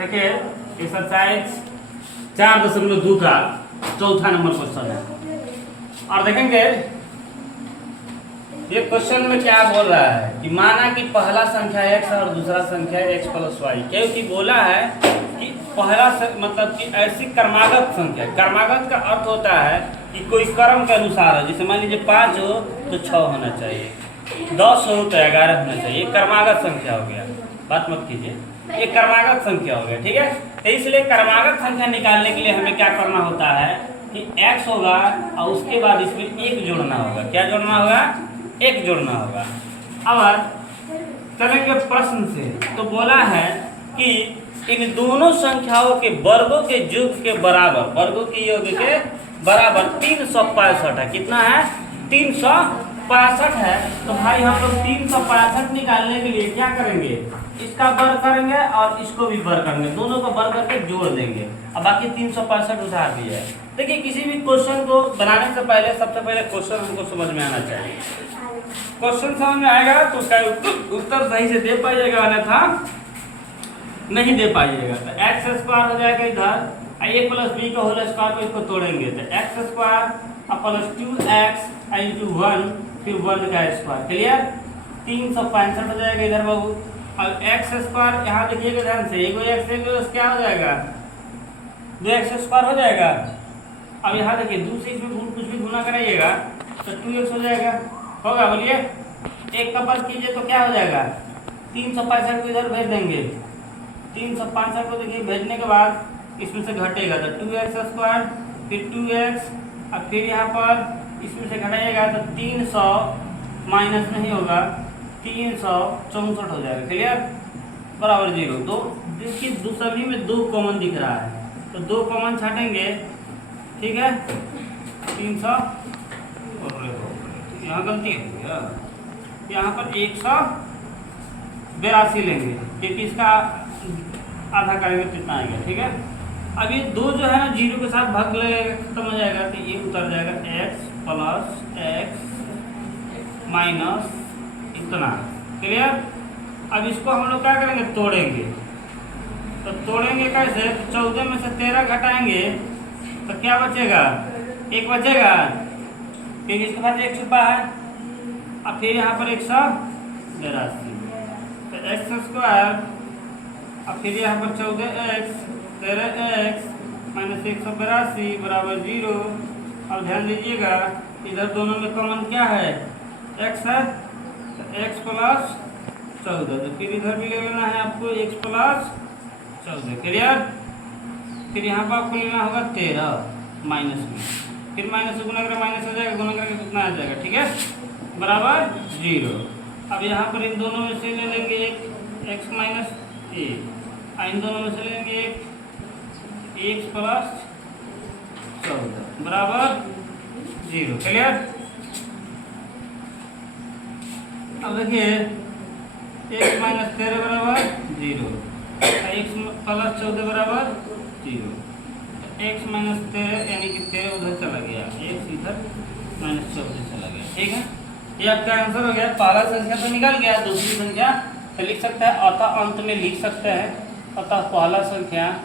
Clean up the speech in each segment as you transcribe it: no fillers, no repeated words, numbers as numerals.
देखिए एक्सरसाइज 4.2 का चौथा नंबर क्वेश्चन है और देखेंगे ये क्वेश्चन में क्या बोल रहा है कि माना कि पहला संख्या x और दूसरा संख्या x प्लस वाई, क्योंकि बोला है कि पहला मतलब कि ऐसी क्रमागत संख्या, क्रमागत का अर्थ होता है कि कोई क्रम के अनुसार है। जैसे मान लीजिए 5 हो तो 6 होना चाहिए, 10 हो तो 11 होना चाहिए, ये क्रमागत संख्या हो गया। बात मत कीजिए, ये क्रमागत संख्या हो गया, ठीक है। तो इसलिए क्रमागत संख्या निकालने के लिए हमें क्या करना होता है कि x होगा और उसके बाद इसमें 1 जोड़ना होगा। क्या जोड़ना होगा? 1 जोड़ना होगा। अब चलेंगे प्रश्न से, तो बोला है कि इन दोनों संख्याओं के वर्गों के योग के बराबर, वर्गों के योग के बराबर 365 है। कितना है? 365 है। तो भाई हम लोग 365 निकालने के लिए क्या करेंगे? इसका वर्ग करेंगे और इसको भी वर्ग करेंगे, दोनों को वर्ग करके जोड़ देंगे। अब बाकी 365 उधार दिया है। देखिए किसी भी क्वेश्चन को बनाने से पहले सबसे पहले क्वेश्चन हमको समझ में आना चाहिए। क्वेश्चन समझ में आएगा तो उसका उत्तर सही से दे पाइएगा, अन्यथा नहीं दे पाइएगा। तो एक्स स्क्वायर हो जाएगा इधर, a प्लस बी का होल स्क्वायर को इसको तोड़ेंगे तो x square plus 2x into 1 फिर 1 का स्क्वायर। क्लियर? 365 हो जाएगा इधर बाबू। अब एक्स स्क्वायर यहाँ देखिएगा ध्यान से, एगो एक्स एगो क्या हो जाएगा? 2x स्क्वायर हो जाएगा। अब यहाँ देखिए 2 से इसमें कुछ भी गुना कराइएगा तो 2x हो जाएगा। होगा? बोलिए। एक का वर्ग कीजिए तो क्या हो जाएगा? 365 को इधर भेज देंगे। 365 को देखिए भेजने के बाद इसमें से घटेगा तो 2x स्क्वायर फिर 2x और फिर यहाँ पर इसमें से घटाइएगा तो 300 माइनस नहीं होगा, 364 हो जाएगा। क्लियर? बराबर 0। दो देखिए दो सभी में 2 कॉमन दिख रहा है तो 2 कॉमन छाटेंगे, ठीक है। 300 यहाँ गलती हो गया, यहाँ पर 182 लेंगे क्योंकि इसका आधा करेंगे तो इतना आएगा, ठीक है। अब ये 2 जो है ना 0 के साथ भाग लगेगा, खत्म हो जाएगा तो ये उतर जाएगा x प्लस x माइनस इतना। क्लियर? अब इसको हम लोग क्या करेंगे? तोड़ेंगे। तो तोड़ेंगे कैसे? 14 में से 13 घटाएंगे तो क्या बचेगा? 1 बचेगा, फिर इसके बाद 1 छुपा है और फिर यहाँ पर 182 तो एक्स स्क्वायर और फिर यहाँ पर 14x 13x माइनस 182 बराबर 0। और ध्यान दीजिएगा इधर दोनों में कॉमन क्या है? x है तो x प्लस 14, तो फिर इधर भी ले लेना है आपको x प्लस 14। क्लियर? फिर यहाँ पर आपको लेना होगा 13 माइनस में, फिर माइनस से गुना करें माइनस हो जाएगा, गुना करके कितना आ जाएगा, ठीक है, बराबर 0। अब यहाँ पर इन दोनों में से ले लेंगे एक x माइनस a, इन दोनों में से ले लेंगे एक x प्लस 14 बराबर 0। क्लियर? अब देखिए x माइनस 13 बराबर 0, x प्लस 14 बराबर 0। x माइनस 13 यानी कि 13 उधर चला गया, x इधर माइनस 14 चला गया, ठीक है। ये आपका आंसर हो गया। पहला संख्या तो निकल गया, दूसरी संख्या तो लिख सकते हैं, अतः अंत में लिख सकते हैं। अतः पहला संख्या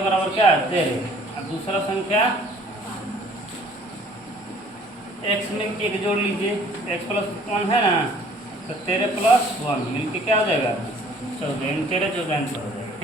बराबर क्या है? 13 और दूसरा संख्या x में 1 जोड़ लीजिए, x प्लस 1 है ना, तो 13 प्लस 1 मिलके क्या हो जाएगा? 14। 13 14 हो जाएगा।